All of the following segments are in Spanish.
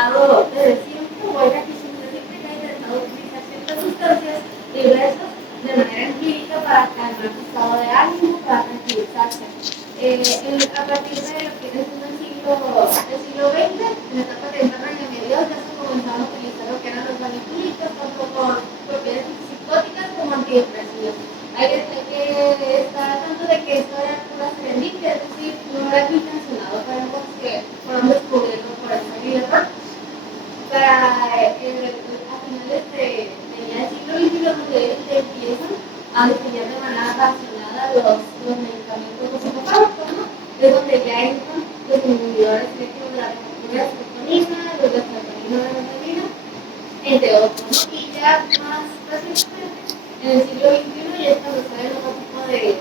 intentado decir que buena fisiología científica ha intentado utilizar ciertas sustancias diversas de manera empírica para calmar su estado de ánimo, para tranquilizarse. A partir de lo que es el siglo XX, en la etapa temprana y a mediados ya se comenzaron a utilizar lo que eran los barbitúricos, tanto con propiedades psicóticas como antidepresivas. Hay que estar tanto de que esto era pura serendipia, es decir, no era intencionado, sabemos que fueron descubriendo por el error. Para a finales del siglo XXI, donde empiezan a diseñar de manera racionada los medicamentos, los psicofármacos, ¿no? Es donde ya entran los inhibidores selectivos de la receptora de serotonina, los de serotonina de dopamina, entre otros, ¿no? Y ya más recientemente, en el siglo XXI, ya es cuando salen otro tipo de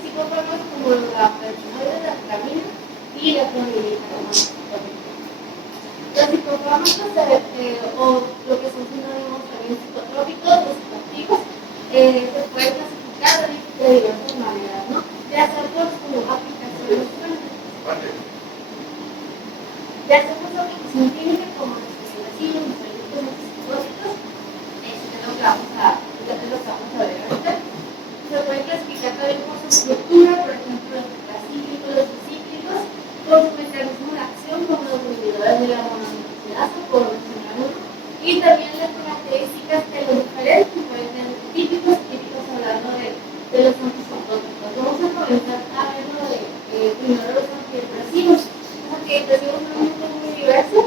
psicofármacos como la persona la tramina y la clonidina. Los psicofármacos o lo que son sinónimos también psicotrópicos o psicoactivos se pueden clasificar de diversas maneras, ¿no? Ya sea por su aplicación clínica como los psilocibin, los psicóticos, es lo que vamos a ver ahorita. Se pueden clasificar también por su estructura, por ejemplo, los tetracíclicos, los bicíclicos, por su mecanismo de acción, como los inhibidores de la mononucleasa, por mencionar uno, y también las características de los diferentes, pueden ser típicos hablando de los antipsicóticos. Vamos a comenzar a verlo primero los antidepresivos. Los antidepresivos son un grupo muy diverso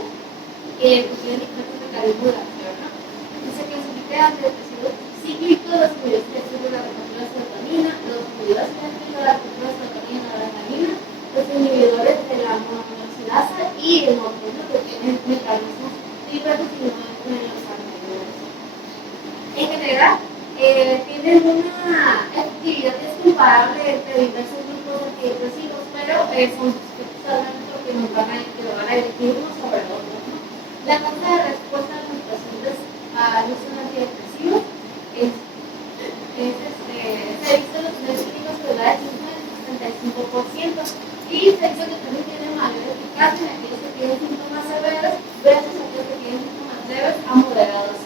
que tienen diferentes mecanismos de acción, ¿no? Se clasifica antidepresivos cíclicos, los inhibidores selectivos de la receptora de serotonina, los inhibidores selectivos de la receptora de serotonina y noradrenalina, los inhibidores de la mononucleasa y el otro, que tienen mecanismos diversos y no entran en los anteriores. En general, tienen una efectividad que es comparable entre diversos grupos antidepresivos, pero son totalmente porque nos van a elegir unos sobre otros, ¿no? La tasa de respuesta de los pacientes al uso de antidepresivos se ha visto en los estudios clínicos que la de un 75%, y se dice que también tiene mayor eficacia en aquellos que tienen síntomas severos versus aquellos que tienen síntomas leves a moderados.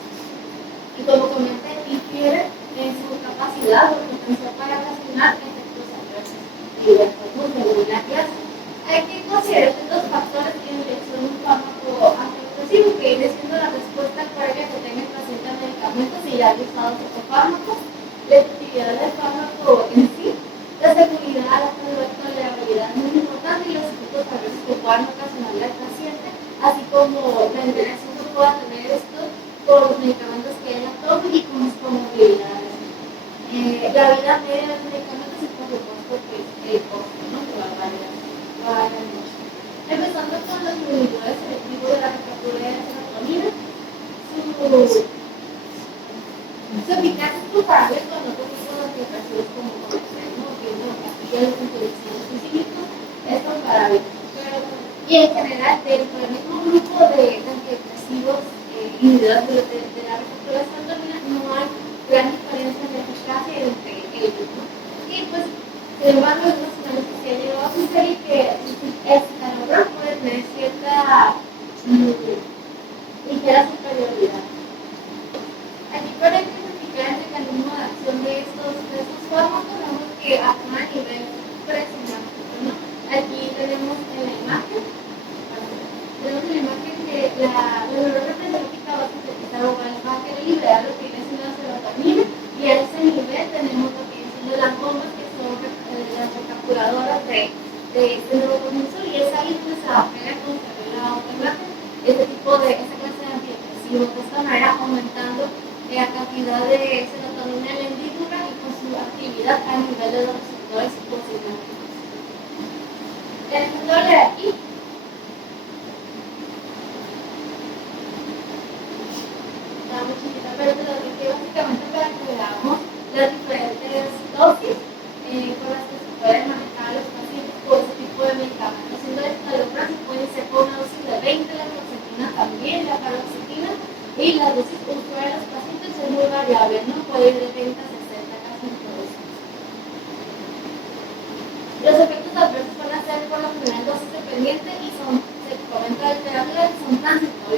Y como comenté, difiere en su capacidad o potencial para ocasionar efectos adversos diversos, según la clase. Hay que considerar estos factores que dirección un fármaco antidepresivo, que viene siendo la respuesta previa que tenga el paciente a medicamentos y ya ha usado otros fármacos, la efectividad del fármaco en sí, la seguridad, la tolerabilidad es muy importante, y los efectos adversos que puedan ocasionarle al paciente, así como la interacción que pueda tener esto con los medicamentos que ella tome y con sus comorbilidades. La vida media de los medicamentos y por supuesto el costo, ¿no? Que va a variar mucho. Empezando con los inhibidores selectivos de la receptora de serotonina, su eficacia es comparable con otros tipos de antidepresivos como pastillas específicos, es comparable. Y en general, dentro del mismo grupo de antidepresivos inhibidores de la receptora de serotonina, no hay gran diferencia en eficacia entre ellos, ¿no? Y pues, sin embargo, hay unos análisis que se han llegado a sugerir que el citalopram puede tener cierta ligera superioridad. Aquí, para identificar el mecanismo de acción de estos fármacos, vemos que actúan a nivel presináptico, ¿no? Aquí tenemos en la imagen que la neurona fisiológica va a sintetizar o va a querer liberar lo que viene siendo la serotonina, y a ese nivel tenemos lo que viene siendo las bombas, que son las recapturadoras de este neurotransmisor, y es ahí donde se apega, como se ve en la otra imagen, esa clase de antidepresivos, de esta manera aumentando la cantidad de serotonina en la hendidura y con su actividad a nivel de los receptores postsinápticos. El ejemplo de aquí está muy chiquita, pero te lo dije básicamente para que veamos las diferentes dosis con las que se pueden manejar los pacientes por ese tipo de medicamentos. Siendo el citalopram se puede ser con una dosis de 20, la fluoxetina también, la paroxetina, y la dosis usual de los pacientes es muy variable, ¿no? Puede ir de 30 a 60 casi en todos. Los efectos adversos van a ser por lo general dosis dependientes y se comenta de terapia, son transitorios.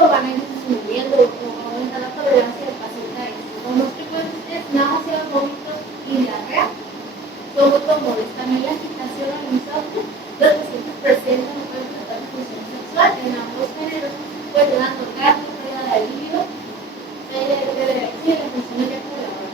momento van a ir disminuyendo o va a aumentar la tolerancia del paciente a esto. Los frecuentes, náuseas, vómitos y diarrea, como también la agitación o el insomnio. Los pacientes presentan o pueden tratar disfunción sexual en ambos géneros, pues dando orgasmo, pérdida de libido, sí, la función eyaculadora.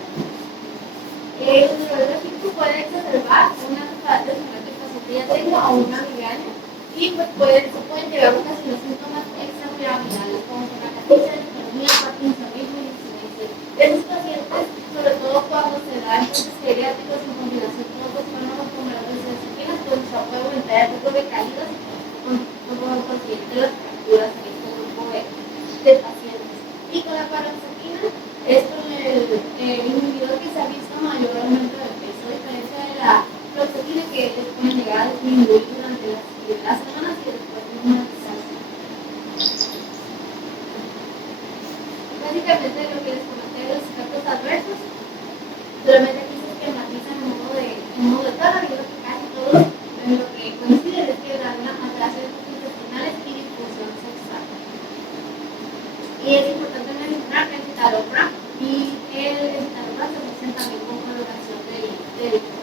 El neurológico puede exacerbar una fase que el paciente ya tenga o una migraña y pues se pueden llegar a ocasionar síntomas extrapiramidales como son la caticia, distonía, parkinsonismo y discinesia. Esos pacientes, sobre todo cuando se da entonces geriátricos en combinación con otros fármacos como las benzodiazepinas, pues se puede aumentar el riesgo de caídas con consiguiente las fracturas en este grupo de pacientes. Y con la paroxetina es con el inhibidor que se ha visto mayor aumento de peso, a diferencia de la fluoxetina que pueden llegar a disminuir durante las primeras semanas y después normalizarse. Básicamente lo que les comenté de los efectos adversos, solamente aquí se esquematizan en modo de tabla, y lo que casi todos en lo que coinciden es que dan una alteraciones intestinales y disfunción sexual. Y es importante mencionar que el citalopram y el citalopram se asocian también con coloración del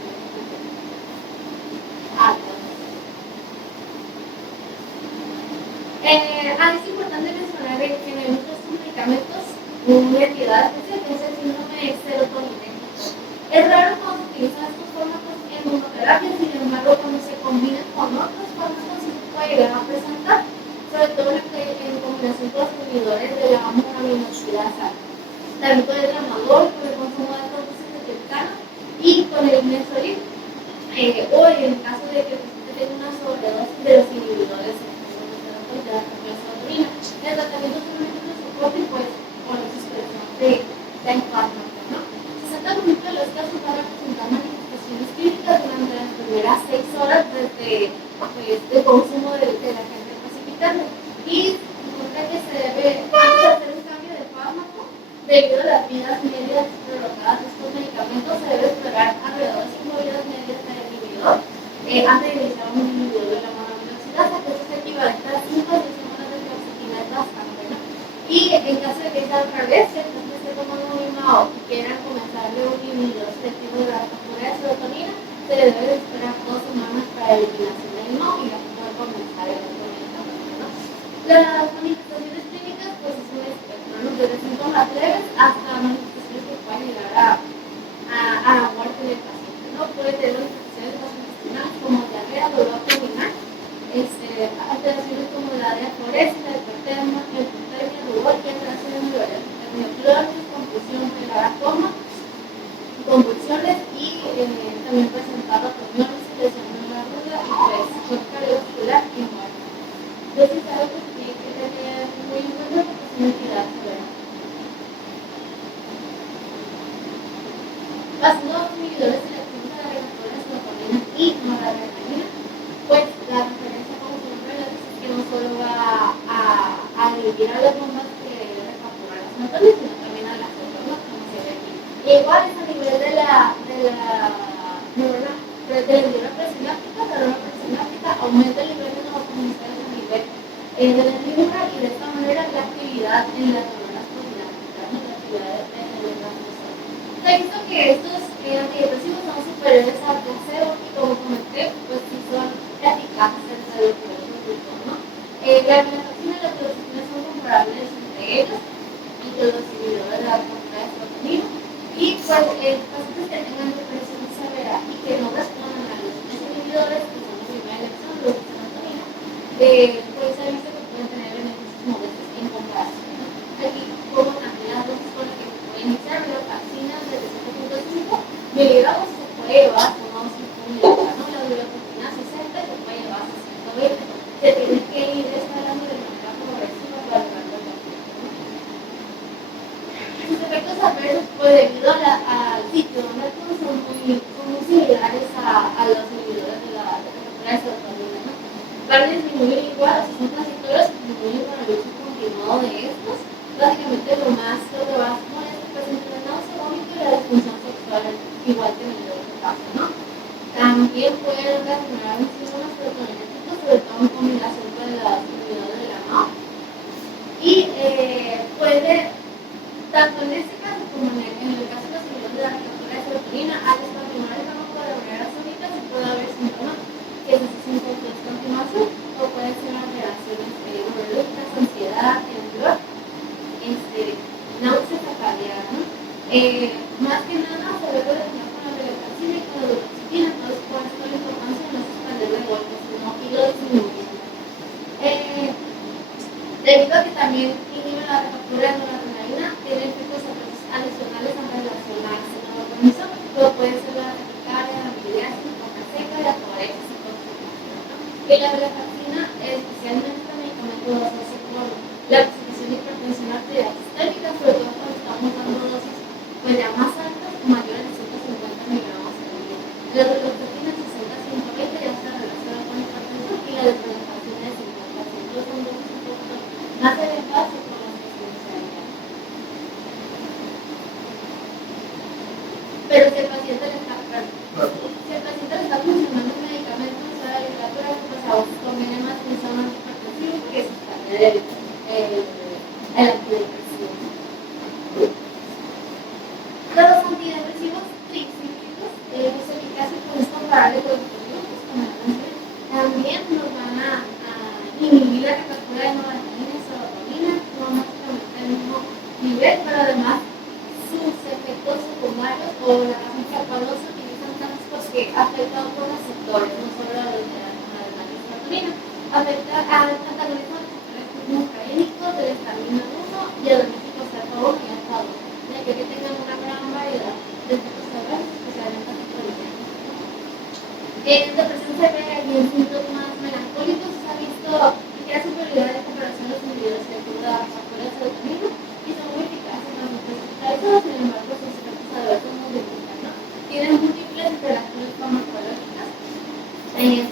es importante mencionar que en el uso de estos medicamentos una entidad especial que es el síndrome serotoninérgico. Es raro cuando se utilizan estos fármacos en monoterapia, sin embargo, cuando se combinan con otros fármacos se puede llegar a presentar, sobre todo en combinación con los inhibidores de la monoaminoxidasa. También con el tramadol, con el consumo de altas dosis de triptano y con el mesolib, o en el caso de que el paciente tenga una sobredosis de los inhibidores de la serotonina. El tratamiento solamente de soporte, pues, con los expresos de la fármaco, ¿no? 60% de los casos van a presentar manifestaciones clínicas durante las primeras 6 horas desde el consumo del agente precipitante. Y importa que se debe hacer un cambio de fármaco debido a las vidas medias prolongadas de estos medicamentos. Se debe esperar alrededor de 5 vidas medias del inhibidor antes de iniciar un inhibidor de la monoaminoxidasa, que es equivalente a 5 a 10 semanas de fluoxetina de sangre, ¿no? Y en caso de que sea al revés, que el paciente esté tomando un IMAO y quieran comenzarle un inhibidor selectivo de la captura de serotonina, se le debe esperar 2 semanas para la eliminación del IMAO y ya poder comenzar el otro medicamento, ¿no? Las manifestaciones clínicas, pues es un espectro, ¿no? Desde síntomas leves hasta manifestaciones que pueden llegar a la muerte del paciente, ¿no? Puede tener manifestaciones gastrointestinales como diarrea, dolor abdominal, alteraciones como la diaforesis, la hipertermia, rubor, alteraciones neuronales, confusión cerebral, coma, convulsiones y también presentar reuniones, lesión en la rueda y pues shock cardiovascular y muerte. Entonces es algo que tiene que tener muy en cuenta porque es una entidad severa. Las dos inhibidores selectivos de la receptora de serotonina y noradrenalina, pues la diferencia, como su nombre lo dice, es que no solo va a inhibir a las bombas que recapturan la serotonina, sino también a las otras, como se ve aquí. Y igual es a nivel de la neurona presináptica, la neurona presináptica aumenta el nivel de neurotransmisores a nivel de la neurona y de esta manera la actividad en las neuronas presinápticas, ¿no? La actividad de neurotransmisores. Se ha visto que estos antidepresivos son superiores al placebo y como comenté, pues sí son eficaces en el grupo, ¿no? La amiloxicina y la fluoxetina son comparables entre ellos y los inhibidores de la captura de serotonina. Y pues pacientes que tengan depresión severa y que no respondan a los inhibidores, que son la primera elección, los de serotonina, pues se ha visto que pueden tener beneficios modestos en comparación, ¿no? Aquí como también las dosis con las que se puede iniciar, meloxicina desde 7.5 miligramos se puede llevar a una dosis miligramos, ¿no? La duloxetina 60 se puede llevar a 120. Se tiene que ir escalando de manera progresiva para lograr los efectos, ¿no? Sus efectos adversos, pues debido al sitio donde actúan, son muy similares a los inhibidores de la captura de serotonina, ¿no? Van a disminuir igual, si son transitorios, disminuyen con el uso continuado de estos. Básicamente lo que va a poner es el paciente de náusea, vómito y la disfunción sexual, igual que en el otro caso, ¿no? También pueden ocasionar un síndrome serotoninérgico, sobre todo en combinación con los inhibidores de la MAO. Y Más que nada se debe relacionar con la relactación y con la duloxetina, entonces por eso la importancia no es expandir de golpe, sino irlo disminuyendo. Debido a que también inhibe la recaptura de noradrenalina, tiene efectos adicionales en relación a ese nuevo organismo, como puede ser la taquicardia, la amiliasis, la boca seca y la toresis y cosas así, ¿no? Y la relactatina, especialmente el medicamento se hace por la presentación de hipertensión arterial sistémica, sobre todo cuando estamos dando dosis pues ya más altas o mayores de 150 miligramos al día. La relactatina 60-120 ya se relaciona con hipertensión y la desrelactatina de 50-100. Entonces son dosis un poco más elevadas y con las especialidades. Pero si el paciente le está, funcionando el medicamento, o sea, la literatura, pues a vos conviene más que sea un antihipertensivo que es el antidepresivo. Los antidepresivos tricíclicos, su eficacia es comparable con los antidepresivos, como la anterior. También nos van a inhibir la recaptura de noradrenalina y serotonina, no básicamente al mismo nivel, pero además sus efectos secundarios o la razón por la cual no se utilizan tanto es porque afecta a otros receptores, no solo a los de la noradrenalina y serotonina, afecta al antagonismo de los receptores muscarínicos, del estamina 1 y al anticosterona 1 y alfa 2. De que tengan una gran variedad de efectos severos, especialmente anticolinérgicos. En depresión severa y en síntomas melancólicos se ha visto que hay superioridad en comparación a los inhibidores de la receptora de serotonina y son muy eficaces en los hospitalizados, sin embargo sus efectos adversos no distintos, ¿no? Tienen múltiples interacciones farmacológicas,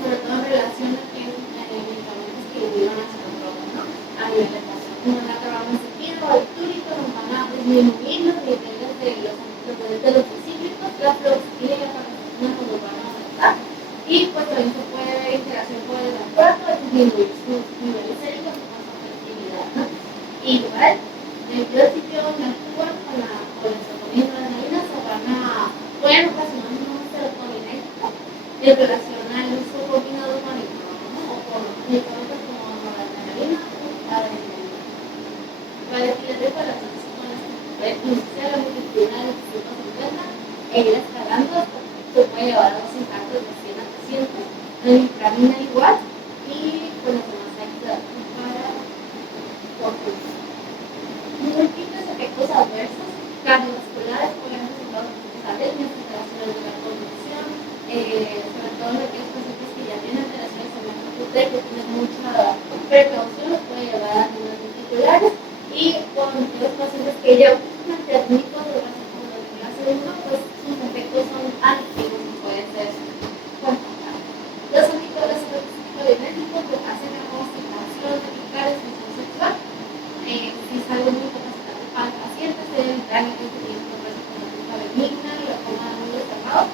sobre todo en relación a que medicamentos que ayudan a hacer drogas, ¿no? A nivel de pasión, como la carbamazepina o el túrico, nos van a disminuir los niveles de los tricíclicos, la fluoxetina y la carbamazepina nos van a aumentar. Y pues también se puede ver interacción con el lactato, disminuir sus niveles séricos y con su afectividad, ¿no? Igual, el sitio donde actúan con la serotonina y la adrenalina pueden ocasionar un serotoninético en relación al uso combinado con ¿no? O con medicamentos como noradrenalina o adrenalina. Para equilibrar para las iniciar la multiplicidad de 150 e ir escalando hasta se puede llevar a los impactos de 100 a 300, la nitramina igual y con los demás ayudas para conjuntos. Múltiples efectos adversos cardiovasculares pueden resultar de arritmias, alteraciones de la conducción, sobre todo en aquellos pacientes que ya tienen alteraciones en la conducta y que tienen mucha precaución, los puede llevar a arritmias ventriculares. Y con los pacientes que ya usan antiarrítmicos de clase 1, pues sus efectos son adictivos y pueden ser complicados. Los efectos psicogenéticos pues, hacen la constipación, evitar disfunción sexual. Si es algo muy capacitante para el paciente, se debe evitar que tiene un progreso con la conducta benigna y la forma de muy desarmado.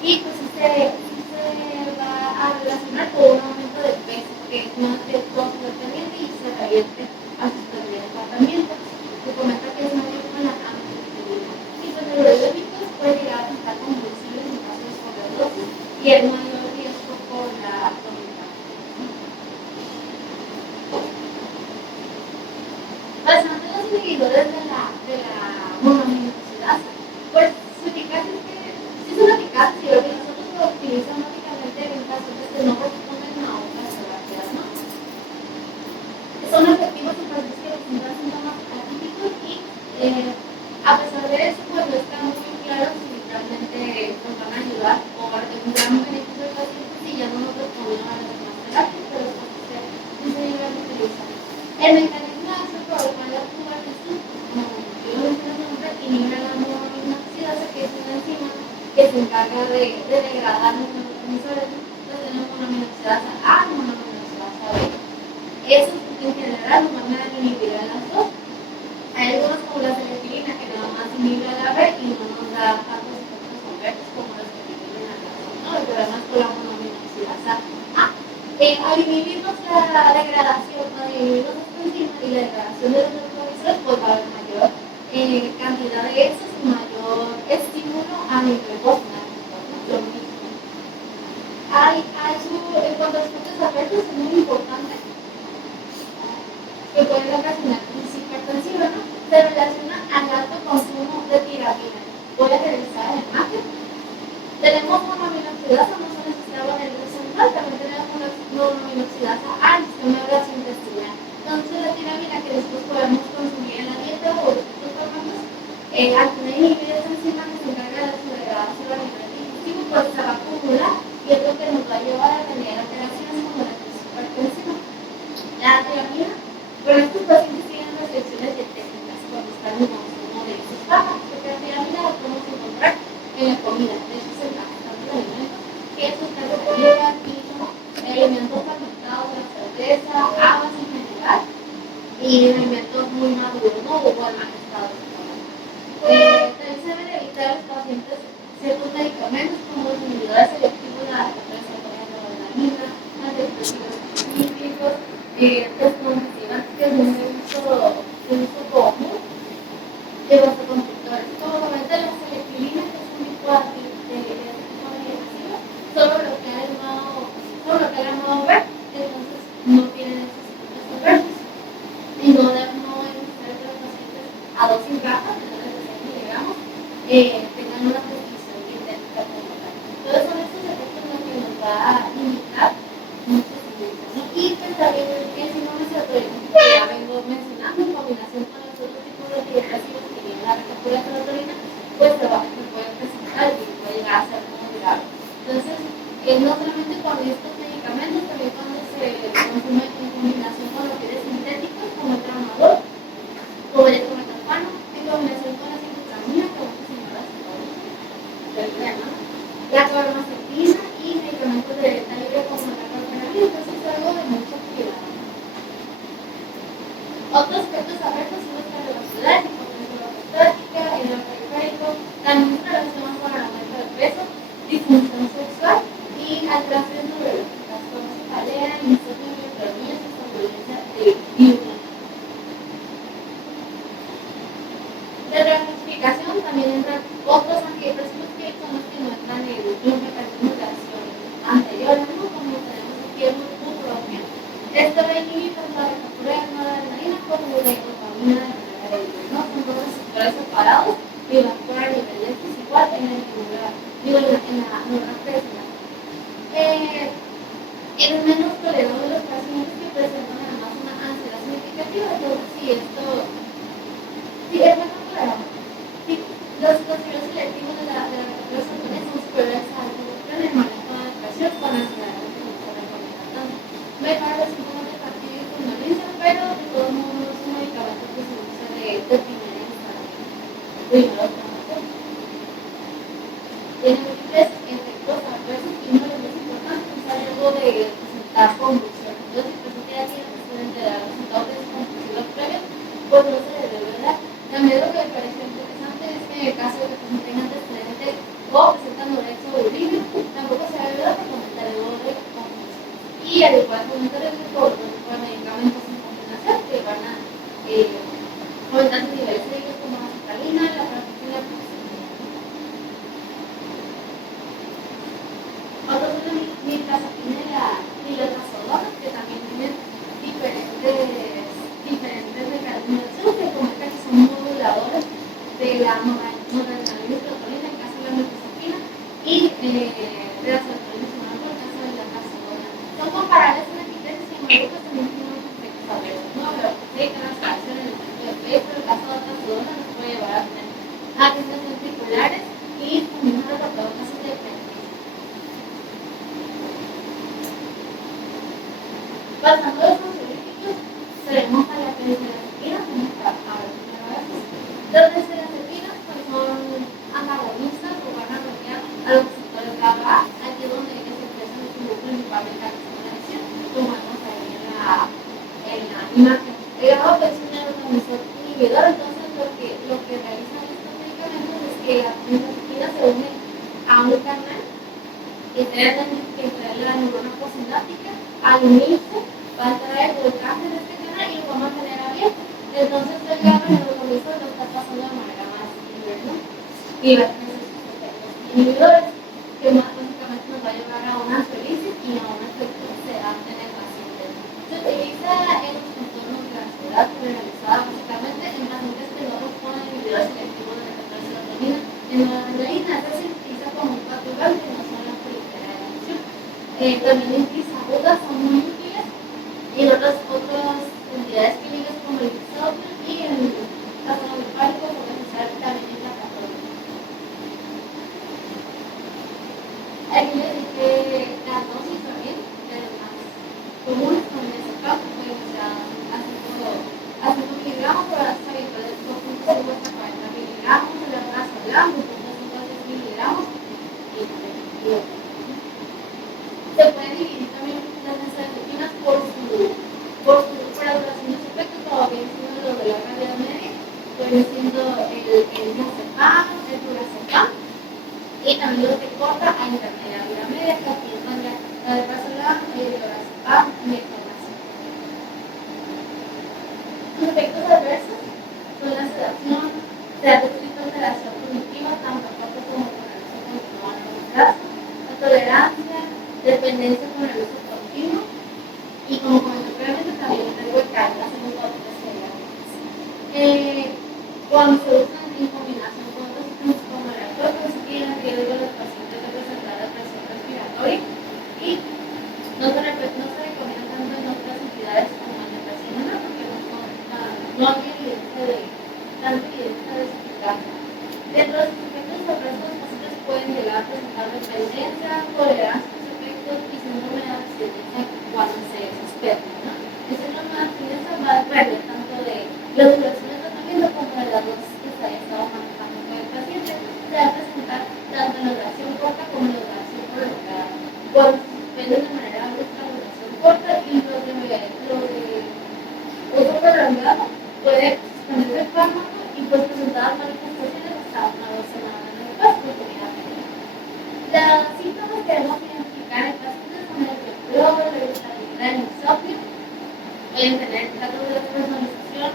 Y pues se va a relacionar con un aumento de peso, que es más de todo dependiente y se revierte a sus de tratamiento. Se comenta que es mayor con la antidepresiva. Y pues los neurolepídicos pueden llegar a presentar convulsiones en caso de sobredosis y el mayor riesgo por la bastante los inhibidores de la monoaminoxidasa, pues su eficacia es que sí son eficaces y nosotros lo utilizamos básicamente en pacientes que no responden a otras terapias, ¿no? Son efectivos en pacientes que presentan síntomas atípicos y a pesar de eso, pues no está muy claro si realmente nos van a ayudar o un gran beneficio de pacientes si ya no nos responden a las demás terapias, pero pues sí se llegan a utilizar. El mecanismo de acción por el cual actúa es como yo lo mencioné el nombre, inhibe la monoaminoxidasa, que es una enzima que se encarga de degradar los neurotransmisores. Entonces tenemos monoaminoxidasa A y monoaminoxidasa B. Eso en general nos van a inhibir a las dos. Hay algunos como la selectivina que nada más inhibe a la B y no nos da tantos efectos adversos como los que inhiben a la B, ¿no? El problema es con la monoaminoxidasa A. Al inhibirnos la degradación, al inhibirnos esta enzima y la degradación de los neurotransmisores, pues va a haber mayor cantidad de esos y mayor estímulo a nivel postsináptico, ¿no? Lo mismo. En cuanto a los efectos adversos, es muy importante que pueden ocasionar crisis hipertensiva, ¿no? se relaciona al alto consumo de tiramina. Voy a revisar la imagen. Tenemos monoaminoxidasa, no solo sistema nervioso central, también tenemos monoaminoxidasa al sistema gastrointestinal. Entonces la tiramina que después podemos consumir en la dieta o distintos fármacos, al tener inhibida esta enzima que se encarga de su degradación a nivel digestivo, pues se va a acumular y es lo que nos va a llevar a tener alteraciones como la crisis hipertensiva. La tiramina, pero estos pacientes tienen restricciones dietéticas cuando están en consumo de esos fármacos, porque la tiramina la podemos encontrar en la comida. De hecho, es el bastante de alimentos, quesos, carne molida, vino, alimentos fermentados, la cerveza, habas en general, y alimentos muy maduros, ¿no? O en mal estado. También se deben evitar a los pacientes ciertos medicamentos como los inhibidores selectivos de la receptora de adrenalina, antidepresivos específicos, descongestionantes que es de uso común, de vasoconstrictores, como comenté la selectivina, que es un tipo de medicina, solo bloquea el modo B, entonces no tienen esos efectos adversos. Y no es necesario que los pacientes a dosis bajas, menores de 6 miligramos, tengan una prescripción dietética como tal. Entonces son estos efectos los que nos va a limitar muchos alimentos, ¿no? Y pues también el síndrome serotonínico que ya vengo mencionando, en combinación con los otros tipos de antidepresivos que tienen la receptura de serotonina, pues se puede presentar y puede llegar a ser muy grave. Entonces, no solamente con estos medicamentos, también cuando se consume en combinación con los geles sintéticos como el tramadol, como el escometrofano, en combinación con la ciclopramina, que muchas señoras conocen, la carbamazepina y medicamentos de venta libre como la carfentanil. Entonces es algo de mucho cuidado. Otros efectos adversos son los cardiovasculares, hipotensión prostática, edema periférico, también se relacionan con el aumento de peso, disfunción sexual y alteraciones neurológicas como cefalea, insomnio, micronías y somnolencia diurna. De ramificación también entran otros antidepresivos que son los que no entran en los mecanismos de acción anteriores, ¿no? Como tenemos aquí el bupropión. Esto va a inhibir tanto la receptora de noradrenalina como la dopamina de manera libre, ¿no? Son dos receptores separados y van a actuar a niveles igual en la norepinefrina. Es menos tolerado de los pacientes que presentan además una ansiedad significativa. Entonces, sí es menos tolerado. Sí, los niveles selectivos de la serotonina son superiores a la en el manejo de depresión con ansiedad que no se recomienda tanto. Mejorar los síntomas de fatiga y somnolencia, pero de todos modos no es un medicamento que se usa de primera instancia. Tiene múltiples efectos adversos y uno de los más importantes es el riesgo de presentar convulsiones. Entonces, si el paciente ya tiene antecedentes de resultados de descomposición previos, pues no se le debe dar. También lo que me pareció interesante es que en el caso de que el paciente tenga antecedentes o presenta anorexia o bulimia, tampoco se debe dar por comentar el riesgo de convulsiones. Y al igual comentar el riesgo de otro tipo de medicamentos en combinación que van a aumentar sus niveles de ellos como la citralina, la prazolam. Otros son la mirtazapina y la trazodona, que también tienen diferentes mecanismos de acción, que comentan que son moduladores de la noradrenalina y serotonina en el caso de la mirtazapina y de la serotonina en el caso de la trazodona. Son comparables en eficacia, sin embargo, pues también tienen unos efectos adversos, ¿no? La transacción en el momento de peso, el caso de la trazodona nos puede llevar a tener arritmias ventriculares y también a los casos de hipertensión. Pasando de los ansiolíticos, tenemos a la benzodiazepina, como está ahora primera vez. Las benzodiazepinas pues son antagonistas o van a bloquear a los receptores GABA, aquí es donde ellos se expresan en su principal mecanismo de acción, como vemos ahí en la imagen. El GABA pues, es un neurotransmisor inhibidor, entonces lo que realizan estos medicamentos es que la benzodiazepina se une a un canal que trae la neurona postsináptica, al unirse va a entrar el voltaje de este canal y lo va a mantener abierto. Entonces el GABA en el organismo lo está pasando de manera más libre, ¿no? Y va a tener sus efectos inhibidores, que más básicamente nos va a llevar a una ansiolisis y a un efecto sedante en el paciente. Se utiliza en los trastornos de la ansiedad generalizada básicamente en pacientes que También en agudas son muy útiles y en otras entidades químicas como el sodio y el ácido alfálico pueden usar también en la católica. Aquí les dije las dosis también de las más comunes con el SK, pueden usar a 5 miligramos por las habituales 2.5 hasta 40 miligramos, de la raza blanca, 2.5 a 6 miligramos y se pueden dividir también las benzodiazepinas por la duración de su efecto, como bien siendo los de la realidad media, pueden siendo el diazepam, el durazepam, y también los de corta a intermedia vida media, que aquí están la de Prazolam, el lorazepam y el clonazepam. Los efectos adversos son la sedación, se ha descrito alteración cognitiva tanto a corto como con el uso continuado a largo plazo, la tolerancia, dependencia con el uso continuo y, como comenté previamente, también el riesgo de caer en las segunda cuando se usan en combinación con otros sustancias como el alcohol, constituye el riesgo del paciente de presentar depresión respiratoria y no se recomienda tanto en otras entidades como en depresión humana porque no hay evidencia de eficacia. Dentro de sus efectos adversos, los pacientes pueden llegar a presentar dependencia, tolerancia a sus efectos y síndrome de abstinencia cuando se suspende, ¿no? El síndrome de abstinencia va a depender tanto de la duración del tratamiento como de la dosis que se haya estado manejando con el paciente. Se va a presentar tanto en la duración corta como en la duración prolongada. Cuando se suspende de manera brusca la duración corta y lo de uso prolongado puede suspenderse el fármaco y pues presentar manifestaciones hasta 1 o 2 semanas después de comida media. Los síntomas que debemos identificar en pacientes son el temblor, la irritabilidad, el insomnio, pueden tener datos de despersonalización,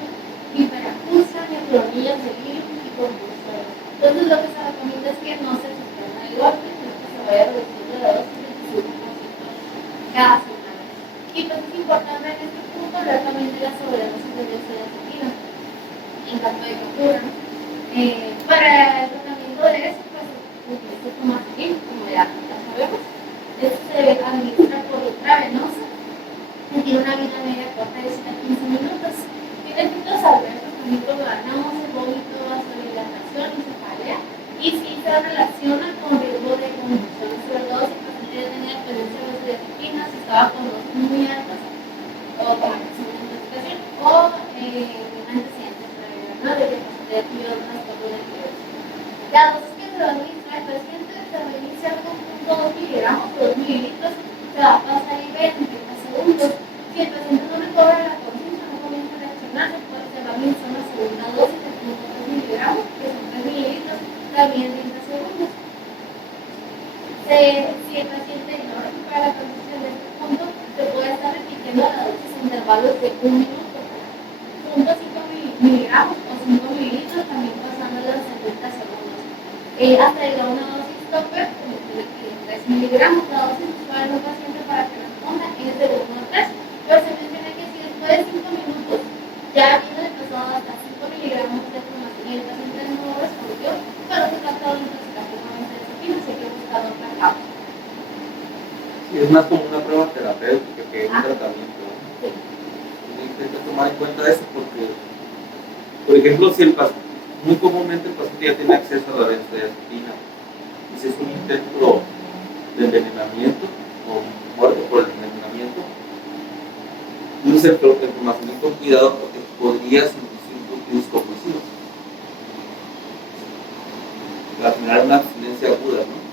hiperacusia, neuronías, delirio y convulsiones. Entonces lo que se recomienda es que no se suspenda de golpe, sino que se vaya reduciendo la dosis del 25% cada semana. Y pues es importante en este punto hablar también de la sobredosis de benzodiazepina en caso de que ocurra. Para el tratamiento de eso, pues utiliza fumazepin, como ya sabemos. Esto se administra por intravenosa y tiene una vida media corta de 7 a 15 minutos. Tiene efectos adversos también como náuseas, vómito, vasodilatación y cefalea. Y sí se relaciona con riesgo de convulsiones, sobre todo si el paciente ya tenía dependencia de benzodiazepina, si estaba con dosis muy altas o con intoxicación o antecedentes previos, ¿no? De que el paciente ya tuviera un trastorno de fiebre. La dosis que se va a administrar al paciente se va a iniciar con 2 miligramos o 2 mililitros, se va a pasar y ver en 30 segundos. Si el paciente no recobra la conciencia, no comienza a reaccionar, pues se va a administrar una segunda dosis de 3 miligramos, que son 3 mililitros, también en 30 segundos. Si el paciente no recupera la conciencia en este punto, se puede estar repitiendo la dosis en intervalos de 1 minuto, 0.5 miligramos o 5 mililitros, también pasándolas en 30 segundos. Hasta llegar a una dosis topper, como tiene aquí de 3 miligramos, la dosis usual en un paciente para que responda es de 1 a 3, pero se menciona que si después de 5 minutos ya habiendo pasado hasta 5 miligramos de formación y el paciente no respondió, pero se trata de intoxicación con benzodiazepina, así que buscar otra causa. Sí, es más como una prueba terapéutica que un tratamiento. Sí. Hay que tomar en cuenta eso porque, por ejemplo, si muy comúnmente el paciente ya tiene acceso a la benzodiazepina y si es un intento de envenenamiento o muerte por el envenenamiento, usa el fumazepin con cuidado porque podría inducir un disco compulsivo. Al final una abstinencia aguda, ¿no?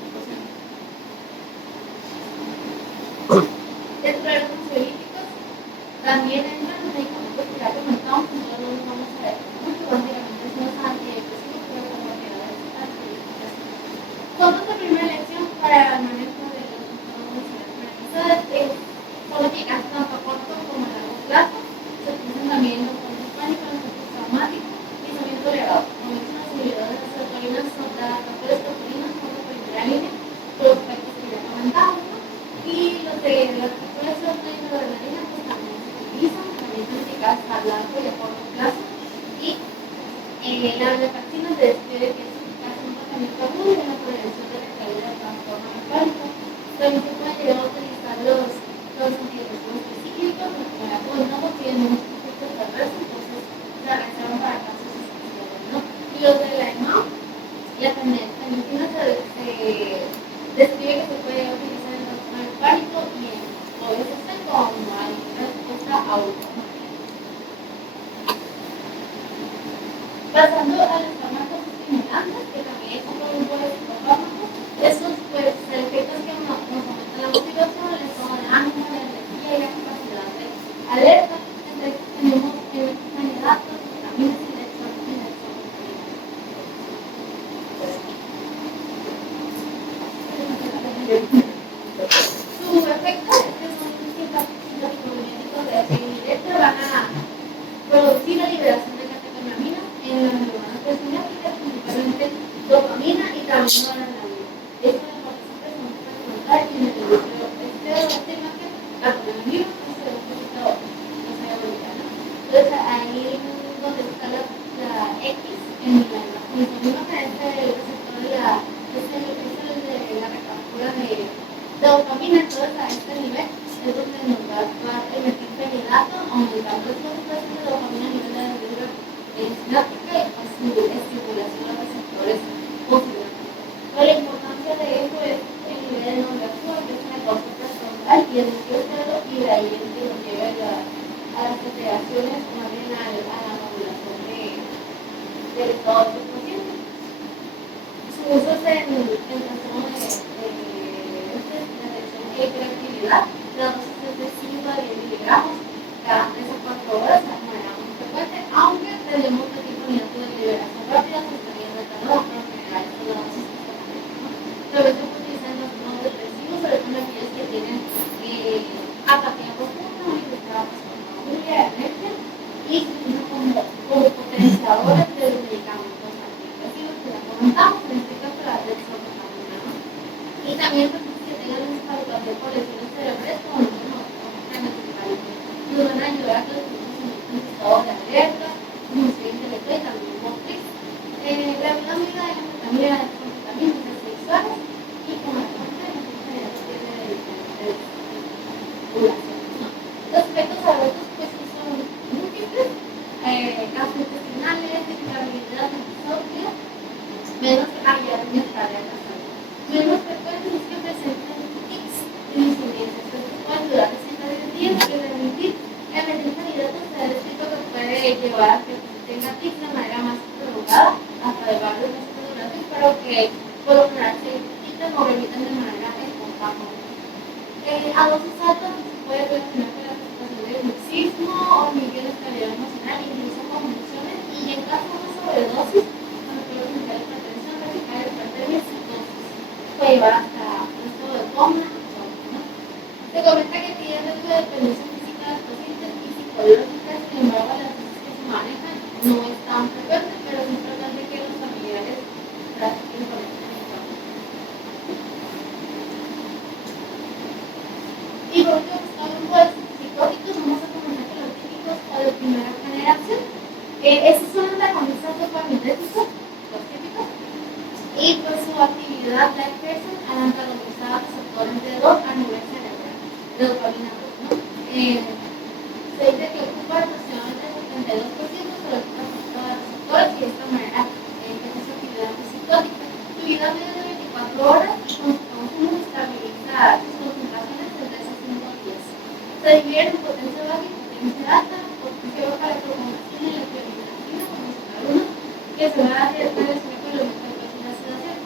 Dentro de los ansiolíticos también entran los medicamentos que ya comentamos, entonces no nos vamos a ver mucho, básicamente son los antidepresivos, pero con propiedades ansiolíticas. Fondos de primera elección para el manejo de los trastornos generalizados son eficaces tanto a corto como a largo plazo. Se utilizan también los fondos pánicos, los efectos traumáticos y son bien tolerados. Como mencionas, inhibidores de serotonina, raptores toporinas, son de primera línea, por los efectos que ya comentamos, ¿no? Y los de las factores de adrenalina pues también se utilizan, también son eficaces a largo y a corto plazo. Y la venlafaxina se describe que es eficaz en un tratamiento agudo y en la prevención de la caída del trastorno mecánico. También se puede llegar a utilizar están los antidepresivos específicos, porque como ya comentamos, tienen muchos efectos adversos, entonces se realizaron para casos especiales, ¿no? Y los de la EMA, la fenicina se describe que se puede utilizar en trastorno del pánico y en OSS como una respuesta automática. Pasando a los fármacos estimulantes, que también es otro grupo de psicofármacos, estos pues el efecto es que nos aumentan la motivación, el estado de ánimo, la energía y la capacidad de alerta. Entonces tenemos methidatos, vitaminas y electrones. Su efecto es que son simpáticos de directo van a producir la liberación de catecolamina en las neuronas presinápticas, principalmente dopamina y también noradrenalina. Esto en el corteza prefrontal y en el hemisferio izquierdo afirma que la catecolamina no se ve un poquito, no se ve bonita, ¿no? Entonces ahí donde está la X en la misma que es el receptor de la recaptura de dopamina, entonces a este nivel es donde nos va a actuar el metilfenidato, aumentando el concentración de dopamina a nivel de la médula sináptica y pues su estimulación a los receptores posteriores. Pero la importancia de esto es el nivel de nomeación, que es una causa prefrontal y el cerebro, y de ahí es que nos lleva a las alteraciones, más bien a la modulación del estado del paciente. Su uso es en trastorno de hiperactividad, la dosis es de 5 a 10 miligramos cada 3 a 4 horas de manera muy frecuente, aunque tenemos metilifonidad de liberación rápida, se estaría retardada, pero en general es una dosis que se maneja, ¿no? También se puede utilizar en trastornos depresivos, sobre todo en aquellos que tienen apatía profunda, manifestada por somnolencia, alergia, y se utiliza como potenciadores de los medicamentos antidepresivos que ya comentamos, en este caso la dextrometamina, ¿no? Y también que tengan un evaluación por lesiones cerebrales como nos van a ayudar a que los niños en un estado de alerta, función intelectual y también motriz. La misma medida de la metanfetamina de sexuales y como la cuenta de la tiene diferentes duraciones, ¿no? Los efectos adversos pues son múltiples, gastrointestinales, irritabilidad, insomnio, menos arritmias cardíacas. Menos frecuentes es que presentan tics y incidencias. Entonces puede ayudar a ciertas días y permitir la metilfenidato se ha descrito que puede llevar a que tenga tics de manera más prolongada hasta de varios meses de duración, pero que por lo general se quitan o remiten de manera espontánea. A dosis altas se puede relacionar con la presentación de bruxismo, hormigueo, inestabilidad emocional, incluso convulsiones, y en caso de sobredosis, cuando puede aumentar la hipertensión, radical, hipertermia, psicosis. Puede llevar hasta un estado de coma, ¿no? Se comenta que tiene riesgo de dependencia física de los pacientes y psicológica, sin embargo, las dosis que se manejan no es tan frecuente, pero es importante que los familiares practiquen con este medicamento. Y por último, un grupo de psicóticos, vamos a comentar que los típicos o de primera generación, esos son antagonistas dopaminérgicos, los típicos, y por su actividad la ejercen al antagonizar receptores de 2 a nivel cerebral, de dopamina 2, ¿no? Se dice que ocupa aproximadamente el 72%, pero ocupa todos los receptores y de esta manera tiene su actividad psicótica. Su vida media de 24 horas, con su consumo estabiliza sus concentraciones entre esos 5 días. Se divide en potencia baja y potencia alta, potencia baja la prolongación y la equilibración, como son algunos, que se va a relacionar con los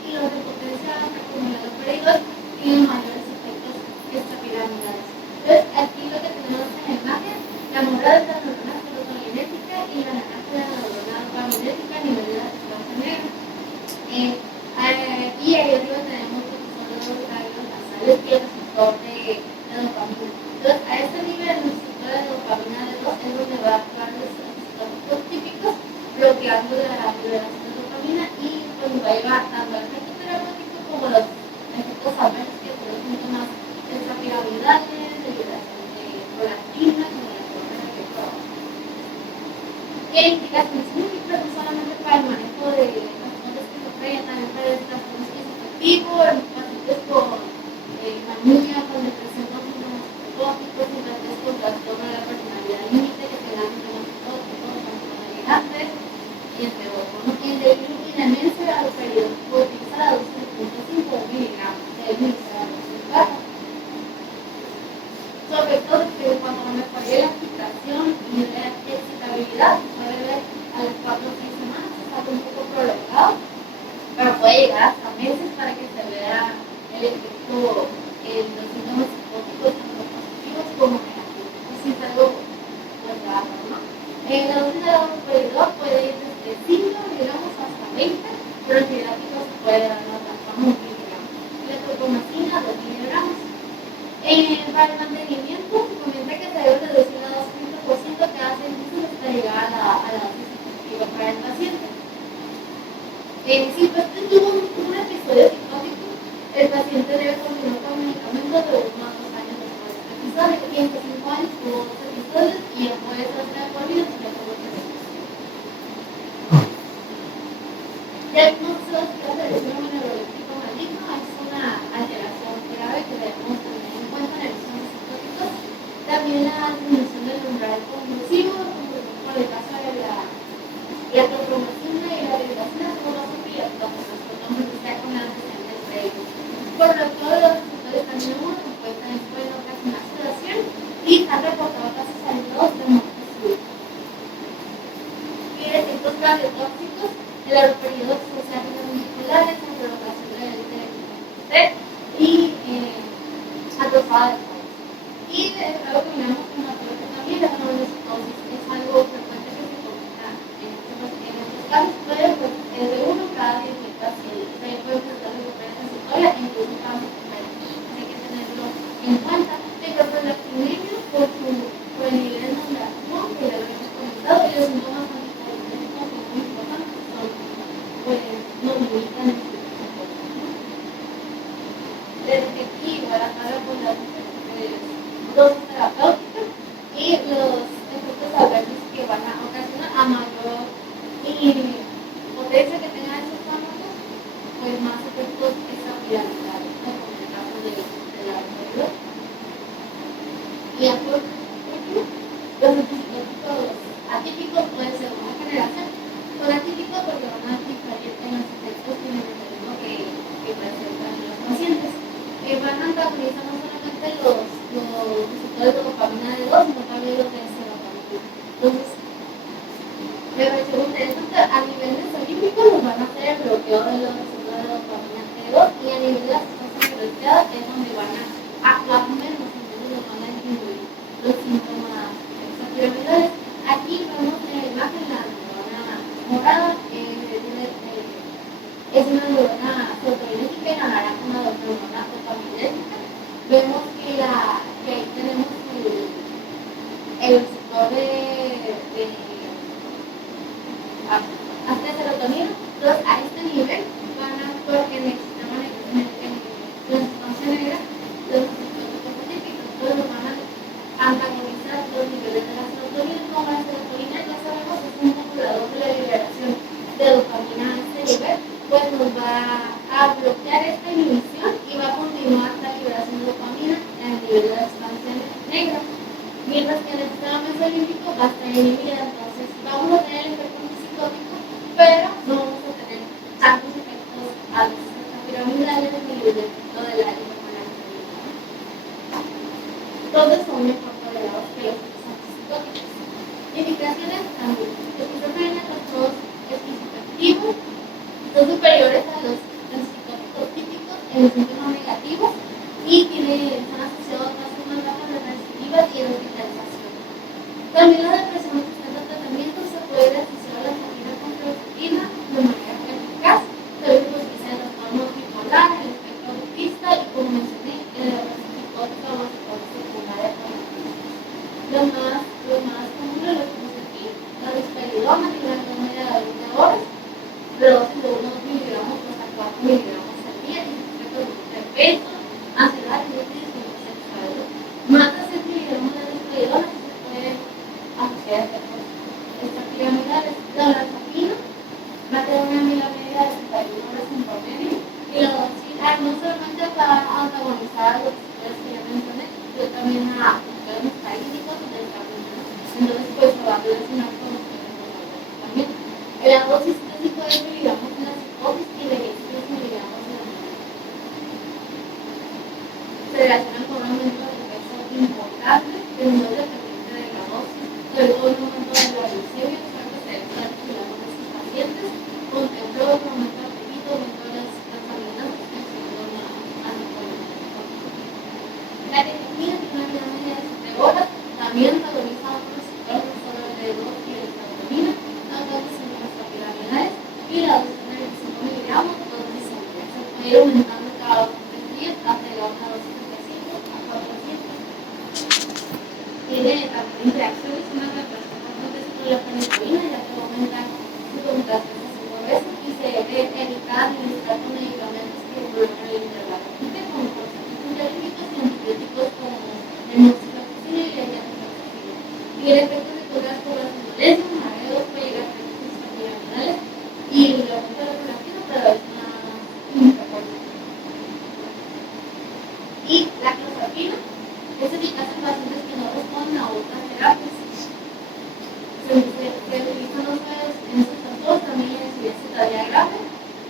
y los de potencia alta como la operador tienen mayores efectos extrapiramidales. Entonces, aquí lo que tenemos en la imagen, la morada es la neurona serotoninética y la naranja es la neurona dopaminética a nivel de la sustancia negra. Y ahí arriba tenemos lo que son los ganglios basales y el receptor de dopamina. Entonces, a este nivel, el receptor de dopamina de 2 es donde va a actuar los receptores típicos, bloqueando la liberación de dopamina y pues nos va a llevar tanto al efecto terapéutico como los efectos adversos que son los síntomas extrapiramidales, de liberación de prolactina, como la forma de efecto. Tiene indicaciones múltiples, no solamente para el manejo de trastornos de esquizofrenia, también para el trastorno esquizoafectivo, en pacientes con mania, con depresión porcentajes con trastorno de la personalidad límite que se dan entre los psicóticos, antes, y entre otros, ¿no? El de demencia a los periodos puede utilizar a 12.5 miligramos de miligramos. Sobre todo que cuando mejoría la excitación y la excitabilidad, se puede ver a las 4 o 6 semanas, es algo un poco prolongado, pero puede llegar hasta meses para que se vea el efecto en los síntomas psicóticos, tanto positivos como negativos. Así es algo pues raro, ¿no? La dosis de haloperidol puede ir desde 5 miligramos hasta 20, pero el didáctico se puede dar hasta 1 miligramo. Y la tropomacina, 2 miligramos. Para el mantenimiento, se comenta que se debe reducir a 2% cada 6 meses hasta llegar a la dosis efectiva para el paciente. Si el paciente tuvo un episodio psicótico, el paciente debe continuar con medicamentos de 1 a 2 años después de este episodio. Y en 5 años tuvo 2 episodios y ya puede ser de por vida si ya tuvo 3 episodios. Diagnóstico de síndrome neuroléptico maligno es una alteración grave que debemos tener en cuenta en el estudio psicóticos. También la disminución del umbral convulsivo, como el caso de la tropomacina y la ribosina, son dos opiáceos que sea con antecedentes previos. Por lo tanto, los resultados también pues también pueden ocasionar sedación y han reportado casos aislados de muerte súbita. Y efectos cardiotóxicos en los periodos sociales musculares, en prolongación del y atrofada de todos. Y algo que miramos como también la neuropsicosis es algo frecuente que se comenta en estos casos, pero pues, es de 1 cada 10 pacientes. Se puede presentar recuperación transitoria e incluso cáncer cosmético. Hay que tenerlo en cuenta. El profilaximia por el nivel de ondulación, que ya lo hemos comentado, y los síntomas anticolinérgicos son muy importantes, pues nos limitan en su comportamiento. Desde aquí, para hablar con las dosis terapéuticas y los efectos adversos que van a ocasionar a mayor potencia que tengan esos fármacos, pues más efectos extrapiralizales, ¿no? Como en el caso de la enfermedad. Y a por último, los antipsicóticos atípicos pueden ser una generación. Son atípicos porque van a diferir en los efectos y en el mecanismo que presentan los pacientes. Van a antagonizar no solamente los receptores de dopamina D2, sino también los de serotonina. Entonces, me pareció interesante, a nivel mesolímbico nos van a hacer el bloqueo de los receptores de dopamina D2 y a nivel de la sustancia neurológica es donde van a actuar menos, entonces nos van a disminuir los síntomas extrapiramidales. Aquí vemos en la imagen la neurona morada, es una neurona serotonínica y la naranja una neurona dopaminética. Vemos que ahí tenemos el receptor de serotonina. Entonces, a este nivel van a actuar en el sistema en la sustancia negra, los psicóticos atípicos. Entonces, nos van a antagonizar los niveles de la serotonina. Como la serotonina, ya sabemos, es un modulador de la liberación de dopamina a este nivel, pues nos va a bloquear esta inhibición y va a continuar la liberación de dopamina a nivel de la sustancia negra. Mientras que en el sistema mesolímbico va a estar inhibida, entonces vamos a tener el efecto psicótico, pero no vamos a tener tantos efectos a veces piramidales ni el efecto de la dopamina. Todos son mejor tolerados que los antipsicóticos. Indicaciones también. Esquizofrenia, trastornos esquizoafectivos son superiores a los antipsicóticos típicos en los síntomas negativos y están asociados a unas bajas de recidivas y de hospitalización. También la depresión resistente a tratamiento se puede asociar a la fatiga contrarrutina de manera eficaz, también pues que sea el trastorno bipolar, el efecto autista y como mencioné, el psicótico o psicosis secundaria cognitiva. Los más comunes los tenemos aquí, la risperidona, que es la media de 20 horas, de dosis de 1 o 2 miligramos hasta 4 miligramos al día, y efectos de peso, ansiedad y disfunción sexual. Más de 6 miligramos de risperidona que se puede asociar a efectos extrapiramidales. La olanzapina va a tener una media de 61 horas en promedio y la dosis no solamente para antagonizar los receptores que ya mencioné, sino también a bloquear puede ser una cosa también. La dosis 3,5 miligramos en la psicosis y de 16 miligramos en la se relacionan con un aumento de peso importante, que no es dependiente de la dosis, sobre todo en un momento de la glucemia, que se está estudiando en estos pacientes, contempló un aumento de apetito, aumento de las vitaminas, la ketamina tiene una vida media de 7 horas, también valoriza otros receptores, no solo el D2 y el serotonina, las dosis en las piramidales y la dosis de 25 miligramos, dosis siempre. Se puede ir aumentando cada 2 días hasta llegar a una dosis de 5 a 400. Tiene también interacciones, una representación con la penicilina, ya que aumenta su concentración de 5 veces y se debe evitar administrar con medicamentos que prolongan el intervalo. Como por ejemplo, dialíticos y antibióticos como el moxifloxacina y la diazoxacina. Y el efecto secundario por las molestias, mareos, puede llegar a efectos extrapiramidales y el aumento de la creatina, pero es una intracorporal. Y la clozapina es eficaz en pacientes que no responden a otras terapias. Se utilizan los medios en estos trastornos también en incidencia todavía grave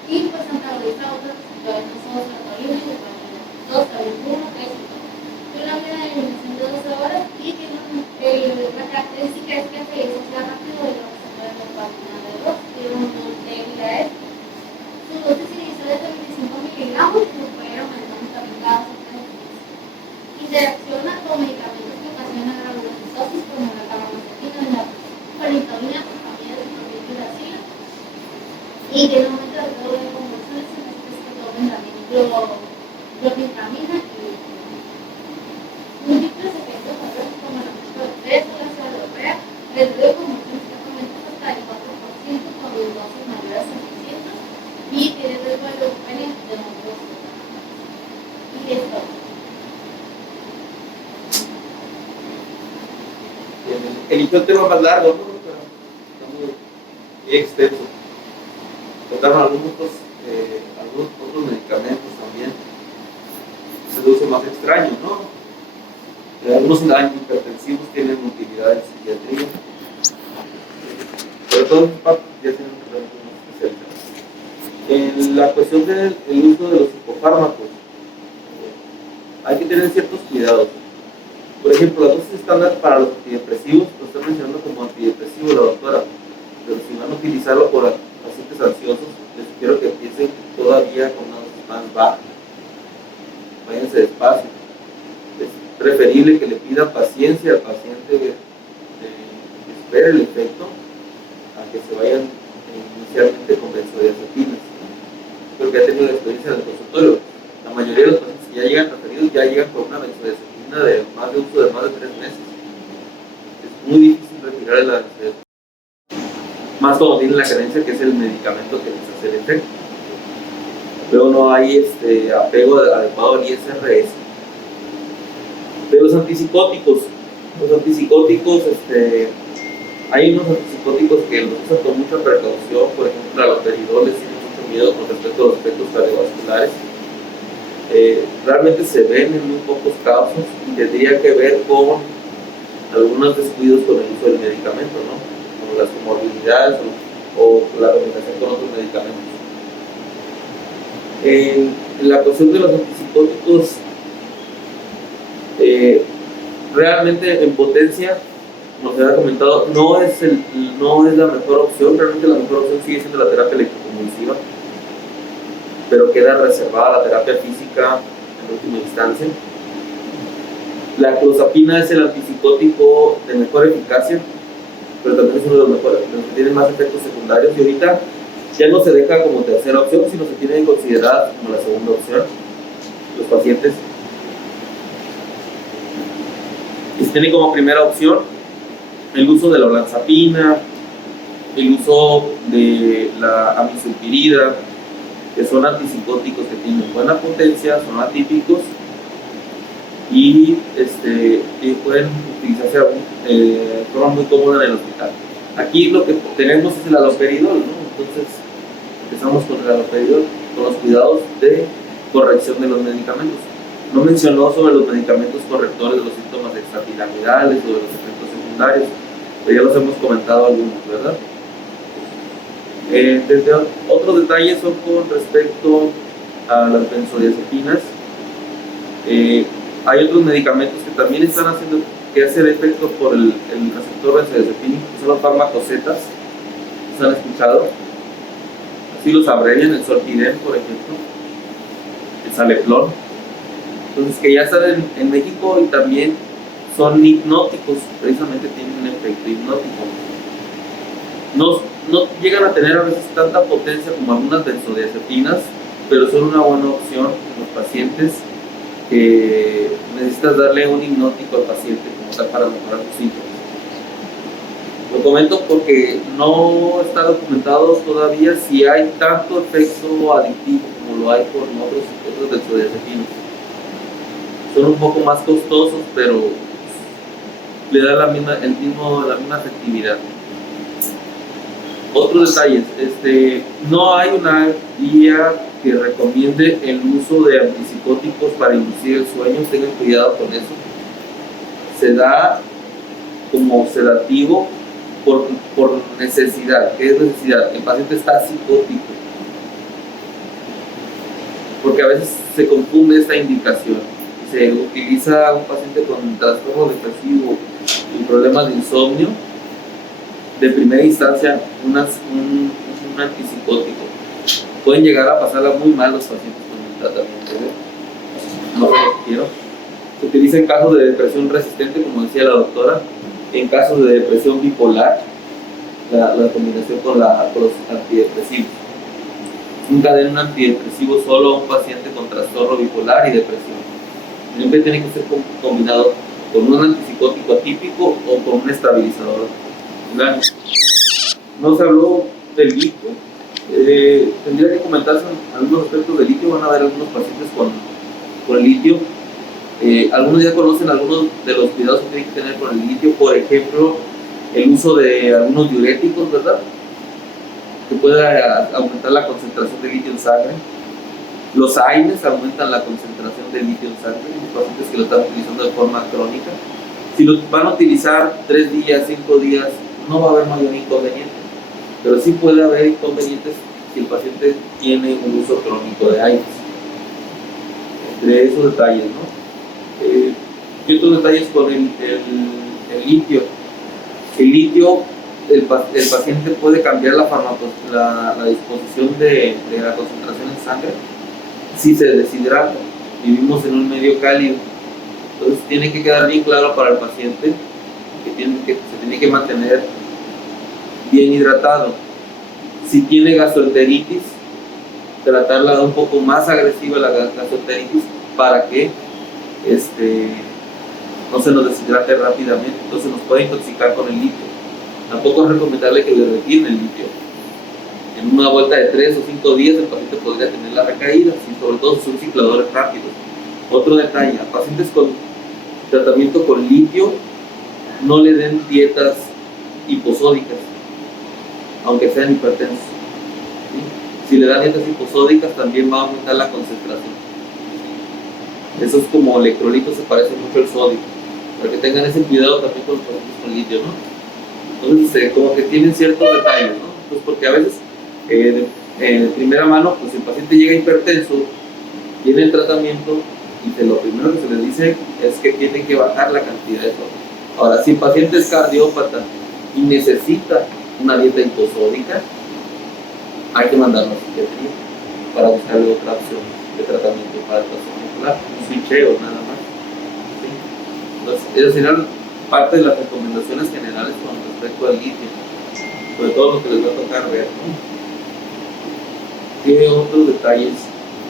y pues antaboliza otros receptores no solo serotonina y dopamina. 2, 21, 3 y 4. Tiene una vida de eliminación de 12 horas y tiene la característica es que se disocia rápido de los receptores de dopamina de 2, tiene un débil a este. Su dosis inicial es de 25 miligramos y se puede ir aumentando también cada 6 meses. Interacciona con medicamentos que ocasionan granulocitosis como la carbamazepina, la palitomida, familia de clorhidrazina y tiene un aumento de riesgo de convulsiones en pacientes que tomen también clorvitamina y múltiples efectos adversos como el aumento de peso, la cialoprea, el riesgo de convulsiones que aumenta hasta el 4% con dosis mayores a 600 y tiene riesgo de leucemia de nódulos y esto. Eligió el tema más largo, ¿no? Pero está muy extenso. Tocaron algunos otros medicamentos también. Es el uso más extraño, ¿no? Algunos antihipertensivos tienen utilidad en psiquiatría, pero todos los papás ya tienen un tratamiento más especializado. En la cuestión del uso de los psicofármacos, hay que tener ciertos cuidados. Por ejemplo, la dosis estándar para los antidepresivos lo está mencionando como antidepresivo la doctora, pero si van a utilizarlo por pacientes ansiosos, les sugiero que empiecen todavía con una dosis más baja. Váyanse despacio. Es preferible que le pidan paciencia al paciente que espere el efecto a que se vayan inicialmente con benzodiazepinas. Creo que ha tenido la experiencia en el consultorio. La mayoría de los pacientes que ya llegan referidos ya llegan con una benzodiazepina de más de uso de más de 3 meses. Es muy difícil retirar la benzodiazepina, más cuando tienen la creencia que es el medicamento que les hace el efecto. Luego no hay apego adecuado al ISRS. De los antipsicóticos, hay unos antipsicóticos que los usan con mucha precaución, por ejemplo, a los peridoles tienen mucho miedo con respecto a los efectos cardiovasculares. Realmente se ven en muy pocos casos y tendría que ver con algunos descuidos con el uso del medicamento, ¿no? Como las comorbilidades o la combinación con otros medicamentos. En la cuestión de los antipsicóticos, realmente en potencia, como se había comentado, no es la mejor opción. Realmente la mejor opción sigue siendo la terapia electroconvulsiva, pero queda reservada la terapia física en última instancia. La clozapina es el antipsicótico de mejor eficacia, pero también es uno de los mejores, los que tienen más efectos secundarios, y ahorita ya no se deja como tercera opción, sino se tiene considerada como la segunda opción. Los pacientes se tienen como primera opción el uso de la olanzapina, el uso de la amisulpirida, que son antipsicóticos que tienen buena potencia, son atípicos y pueden utilizarse de forma muy cómoda en el hospital. Aquí lo que tenemos es el haloperidol, ¿no? Entonces empezamos con el haloperidol, con los cuidados de corrección de los medicamentos. No mencionó sobre los medicamentos correctores de los síntomas extrapiramidales o de los efectos secundarios. pero ya los hemos comentado algunos, ¿verdad? Otros detalles son con respecto a las benzodiazepinas. Hay otros medicamentos que también están haciendo que hacen efecto por el receptor benzodiazepínico, que son los farmacocetas. ¿Se han escuchado? Así los abrevian, el Solpidem, por ejemplo, el Saleplon. Entonces, que ya están en México y también son hipnóticos, precisamente tienen un efecto hipnótico. No llegan a tener a veces tanta potencia como algunas benzodiazepinas, pero son una buena opción en los pacientes que necesitas darle un hipnótico al paciente como tal para mejorar sus síntomas. Lo comento porque no está documentado todavía si hay tanto efecto adictivo como lo hay con otros benzodiazepinas. Son un poco más costosos, pero le da la misma efectividad. Otros detalles, no hay una guía que recomiende el uso de antipsicóticos para inducir el sueño, tengan cuidado con eso. Se da como sedativo por necesidad. ¿Qué es necesidad? El paciente está psicótico, porque a veces se confunde esta indicación. Se utiliza a un paciente con trastorno depresivo y problemas de insomnio, de primera instancia un antipsicótico. Pueden llegar a pasarla muy mal los pacientes con el tratamiento, no sé lo que quiero. Se utiliza en casos de depresión resistente, como decía la doctora, en casos de depresión bipolar, la combinación con los antidepresivos. Nunca den un antidepresivo solo a un paciente con trastorno bipolar y depresión. Siempre tiene que ser combinado con un antipsicótico atípico o con un estabilizador. No se habló del litio. Tendría que comentarse algunos aspectos del litio. Van a haber algunos pacientes con litio. Algunos ya conocen algunos de los cuidados que tienen que tener con el litio. Por ejemplo, el uso de algunos diuréticos, ¿verdad? Que puede aumentar la concentración de litio en sangre. Los AINES aumentan la concentración de litio en sangre en los pacientes que lo están utilizando de forma crónica. Si lo van a utilizar 3 días, 5 días, no va a haber mayor inconveniente, pero sí puede haber inconvenientes si el paciente tiene un uso crónico de AINES. Entre esos detalles, ¿no? Y otros detalles con el litio. El litio, el paciente puede cambiar la disposición de la concentración en sangre si se deshidrata. Vivimos en un medio cálido, entonces tiene que quedar bien claro para el paciente que se tiene que mantener bien hidratado. Si tiene gastroenteritis, tratarla un poco más agresiva la gastroenteritis para que no se nos deshidrate rápidamente, entonces nos puede intoxicar con el litio. Tampoco es recomendable que le retiren el litio. En una vuelta de 3 o 5 días el paciente podría tener la recaída, sobre todo si son cicladores rápidos. Otro detalle, a pacientes con tratamiento con litio no le den dietas hiposódicas, aunque sean hipertensos. ¿Sí? Si le dan dietas hiposódicas también va a aumentar la concentración. Eso es como electrolitos, se parece mucho al sodio, para que tengan ese cuidado también con los pacientes con litio, ¿no? Entonces, como que tienen ciertos detalles, ¿no? Pues porque a veces, de primera mano, pues el paciente llega hipertenso, tiene el tratamiento y lo primero que se les dice es que tienen que bajar la cantidad de sodio. Ahora, si el paciente es cardiópata y necesita una dieta hiposódica, hay que mandarlo a psiquiatría para buscarle otra opción de tratamiento para el trastorno bipolar, un switcheo nada más. ¿Sí? Entonces, esas serían parte de las recomendaciones generales con respecto al litio, sobre todo lo que les va a tocar ver, ¿no? ¿Qué otros detalles?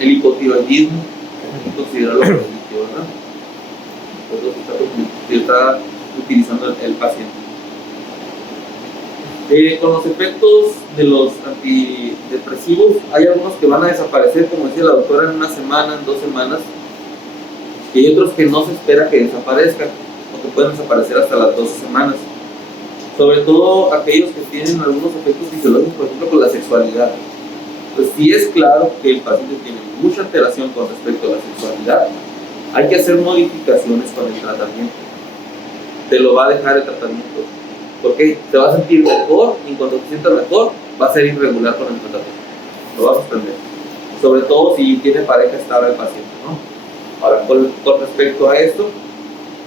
El hipotiroidismo, hay que considerarlo como litio, ¿verdad? Entonces está utilizando el paciente. Con los efectos de los antidepresivos, hay algunos que van a desaparecer, como decía la doctora, en 1 semana, en 2 semanas, y hay otros que no se espera que desaparezcan, o que pueden desaparecer hasta las 12 semanas. Sobre todo aquellos que tienen algunos efectos fisiológicos, por ejemplo, con la sexualidad. Pues si es claro que el paciente tiene mucha alteración con respecto a la sexualidad, hay que hacer modificaciones con el tratamiento. Te lo va a dejar el tratamiento. porque te vas a sentir mejor y cuando te sientas mejor va a ser irregular con el tratamiento, lo vas a suspender, sobre todo si tiene pareja estable el paciente, ¿no? Ahora, con respecto a esto,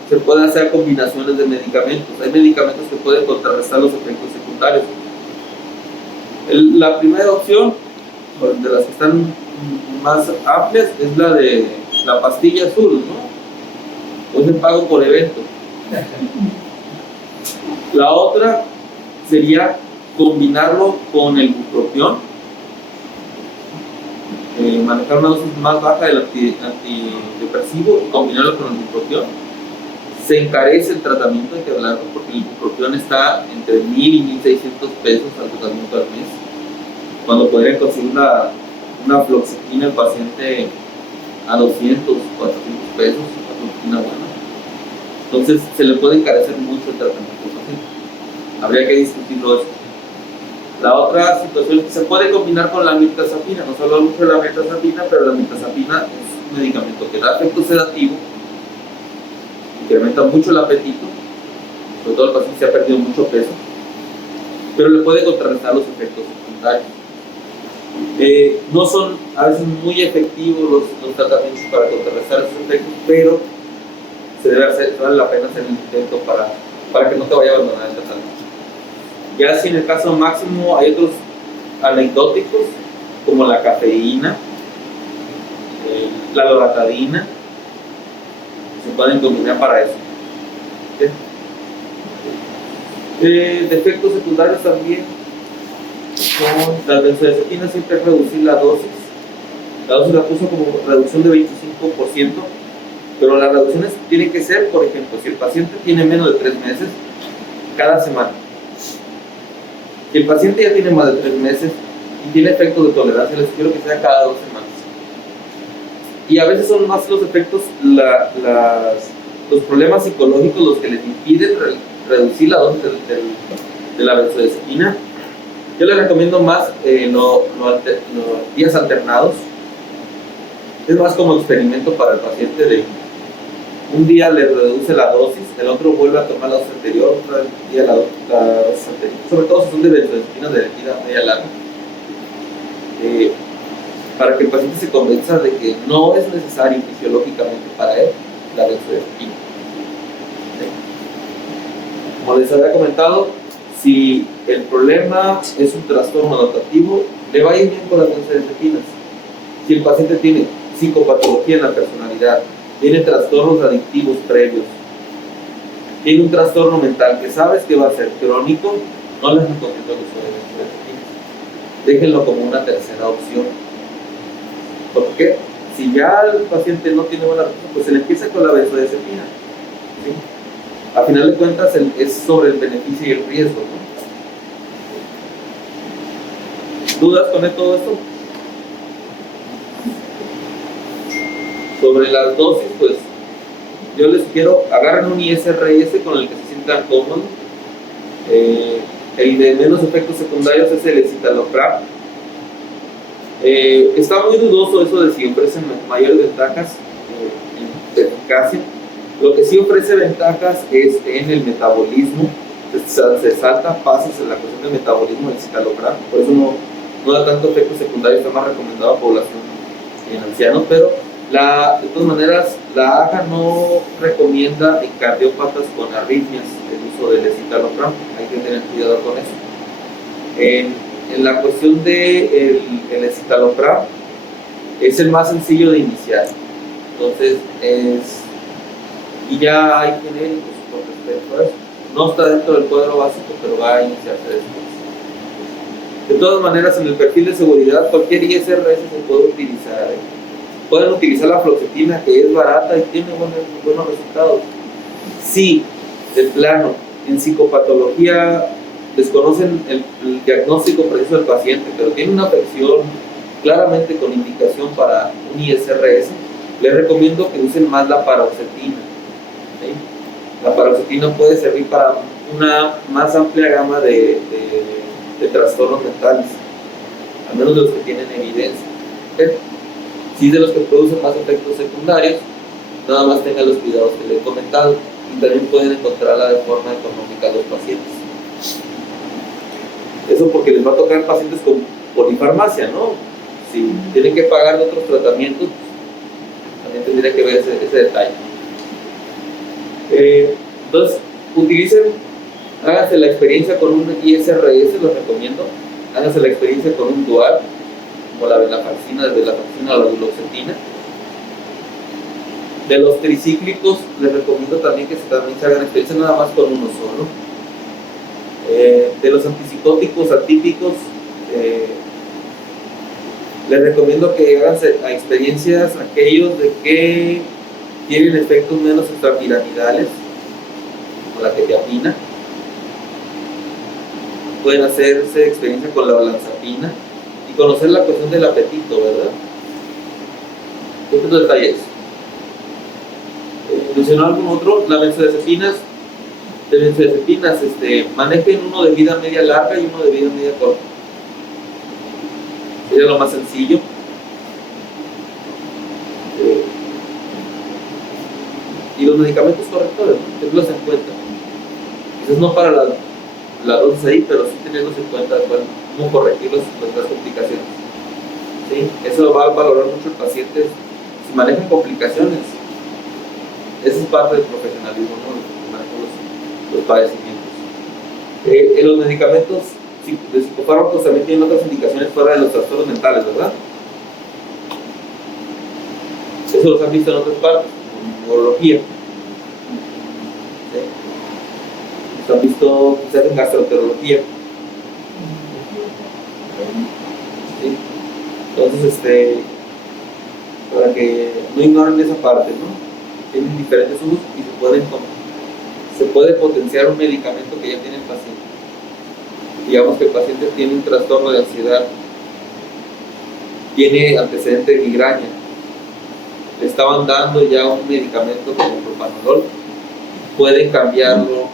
se pueden hacer combinaciones de medicamentos. Hay medicamentos que pueden contrarrestar los efectos secundarios. La primera opción, de las que están más amplias, es la de la pastilla azul, ¿no? Es el pago por evento. La otra sería combinarlo con el bupropión, manejar una dosis más baja del antidepresivo y combinarlo con el bupropión. Se encarece el tratamiento, hay que hablarlo, porque el bupropión está entre 1,000 y 1,600 pesos al tratamiento al mes, cuando podrían conseguir una fluoxetina el paciente a 200, 400 pesos, una fluoxetina buena. Entonces se le puede encarecer mucho el tratamiento al paciente. Habría que discutirlo eso. La otra situación es que se puede combinar con la mirtazapina. No se habla mucho de la mirtazapina, pero la mirtazapina es un medicamento que da efecto sedativo, incrementa mucho el apetito, sobre todo el paciente se ha perdido mucho peso, pero le puede contrarrestar los efectos secundarios. No son a veces muy efectivos los tratamientos para contrarrestar esos efectos, pero vale la pena hacer el intento para que no te vaya a abandonar el tratamiento. Ya si en el caso máximo hay otros anecdóticos como la cafeína, la loratadina, se pueden combinar para eso. De efectos secundarios también, con las benzodiazepinas siempre reducir la dosis. La dosis la puso como reducción de 25%, pero las reducciones tienen que ser, por ejemplo, si el paciente tiene menos de 3 meses, cada semana. Si el paciente ya tiene más de 3 meses y tiene efectos de tolerancia, les quiero que sea cada 2 semanas. Y a veces son más los efectos, los problemas psicológicos los que les impiden reducir la dosis de la benzodiazepina. Yo les recomiendo más días alternados. Es más como experimento para el paciente de un día le reduce la dosis, el otro vuelve a tomar la dosis anterior, otro día la dosis anterior, sobre todo si son de benzodiazepinas de vida media larga, para que el paciente se convenza de que no es necesario fisiológicamente para él la benzodiazepina. Como les había comentado, si el problema es un trastorno adaptativo, le va a ir bien con las benzodiazepinas. Si el paciente tiene psicopatología en la personalidad, tiene trastornos adictivos previos, tiene un trastorno mental que sabes que va a ser crónico, no les recomiendo el uso de benzodiazepinas. Déjenlo como una tercera opción. ¿Por qué? Si ya el paciente no tiene buena respuesta, pues se le empieza con la benzodiazepina, ¿sí? A final de cuentas es sobre el beneficio y el riesgo, ¿no? ¿Dudas con todo esto? Sobre las dosis, pues yo les sugiero agarren un ISRS con el que se sientan cómodos. El de menos efectos secundarios es el escitalopram. Está muy dudoso eso de si ofrecen mayores ventajas de eficacia. Lo que sí ofrece ventajas es en el metabolismo. Se salta pasos en la cuestión del metabolismo del escitalopram, por eso no da tanto efecto secundario, está más recomendado a población en ancianos, pero de todas maneras la AHA no recomienda en cardiópatas con arritmias el uso del escitalopram, hay que tener cuidado con eso. En la cuestión del escitalopram es el más sencillo de iniciar, entonces y ya hay genéricos con respecto a eso. No está dentro del cuadro básico, pero va a iniciarse después. De todas maneras, en el perfil de seguridad, cualquier ISRS se puede utilizar. Pueden utilizar la fluoxetina, que es barata y tiene buenos resultados. Si, de plano, en psicopatología desconocen el diagnóstico preciso del paciente, pero tiene una afección claramente con indicación para un ISRS, les recomiendo que usen más la paroxetina. ¿Sí? La paroxetina puede servir para una más amplia gama de trastornos mentales, al menos de los que tienen evidencia. ¿Sí? Si de los que producen más efectos secundarios, nada más tengan los cuidados que les he comentado y también pueden encontrarla de forma económica a los pacientes. Eso porque les va a tocar pacientes con polifarmacia, ¿no? Si tienen que pagar de otros tratamientos, también tendría que ver ese detalle. Entonces, háganse la experiencia con un ISRS, los recomiendo. Háganse la experiencia con un dual, como la venlafaxina, desde la faxina a la duloxetina. De los tricíclicos, les recomiendo también que también se hagan experiencia nada más con uno solo. De los antipsicóticos atípicos, les recomiendo que hagan experiencias aquellos de que tienen efectos menos extrapiramidales, como la quetiapina. Pueden hacerse experiencia con la olanzapina y conocer la cuestión del apetito, ¿verdad? Estos detalles. ¿Mencionó algún otro? Las benzodiazepinas. Manejen uno de vida media larga y uno de vida media corta. Sería lo más sencillo. Y los medicamentos correctores, ¿no? Tenerlos en cuenta. Quizás no para la dosis ahí, pero sí tenerlos en cuenta, bueno, cómo corregir las complicaciones. ¿Sí? Eso va a valorar mucho el paciente. Si manejan complicaciones, esa es parte del profesionalismo, ¿no? Los padecimientos. Los medicamentos de psicofármacos también tienen otras indicaciones fuera de los trastornos mentales, ¿verdad? Eso los han visto en otras partes, como neurología. ¿Sí? Los han visto quizás en gastroenterología. ¿Sí? Entonces, para que no ignoren esa parte, ¿no? Tienen diferentes usos y se puede potenciar un medicamento que ya tiene el paciente. Digamos que el paciente tiene un trastorno de ansiedad, tiene antecedente de migraña, le estaban dando ya un medicamento como el propanolol, pueden cambiarlo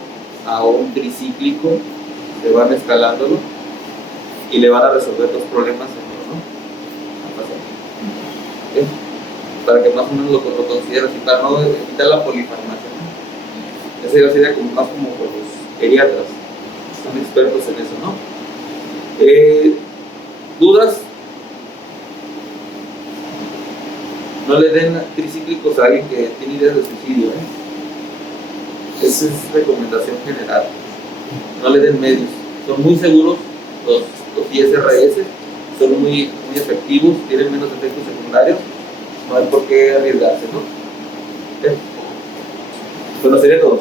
a un tricíclico, se van escalándolo y le van a resolver los problemas, ¿no? ¿Sí? Para que más o menos lo consideren así, para no evitar la polifarmacia, ¿no? Esa sería como, más como por los geriatras, son expertos en eso, ¿no? ¿Dudas? No le den tricíclicos a alguien que tiene ideas de suicidio, ¿eh? Esa es recomendación general. No le den medios. Son muy seguros los ISRS, son muy efectivos, tienen menos efectos secundarios. No hay por qué arriesgarse, ¿no? Bueno, sería todo.